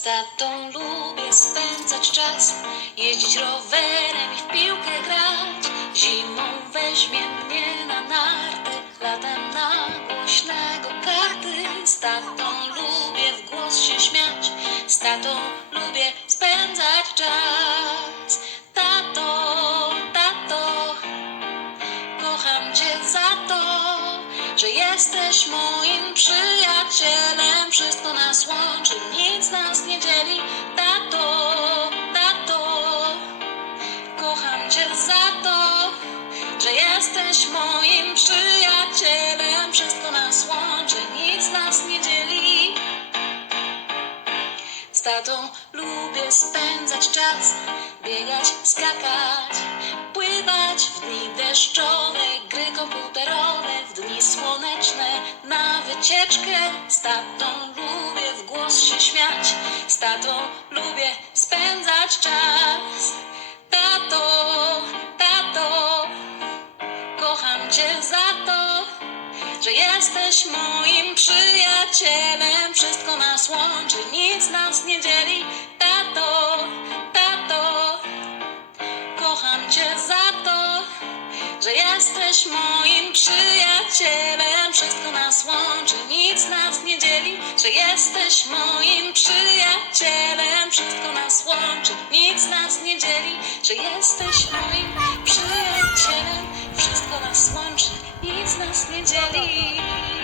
Z tatą lubię spędzać czas, jeździć rowerem i w piłkę grać. Zimą weźmie mnie na narty, latem na głośnego karty. Z tatą lubię w głos się śmiać, z tatą lubię spędzać czas. Tato, tato, kocham cię za to, że jesteś moim przyjacielem. Za to, że jesteś moim przyjacielem. Wszystko nas łączy, nic nas nie dzieli. Z tatą lubię spędzać czas, biegać, skakać, pływać w dni deszczowe, gry komputerowe, w dni słoneczne, na wycieczkę. Z tatą lubię w głos się śmiać, z tatą lubię cię za to, że jesteś moim przyjacielem. Wszystko nas łączy, nic nas nie dzieli. Tato, tato, kocham cię za to, że jesteś moim przyjacielem. Wszystko nas łączy, nic nas nie dzieli. Że jesteś moim przyjacielem. Wszystko nas łączy, nic nas nie dzieli. Że jesteś moim przyjacielem. Wszystko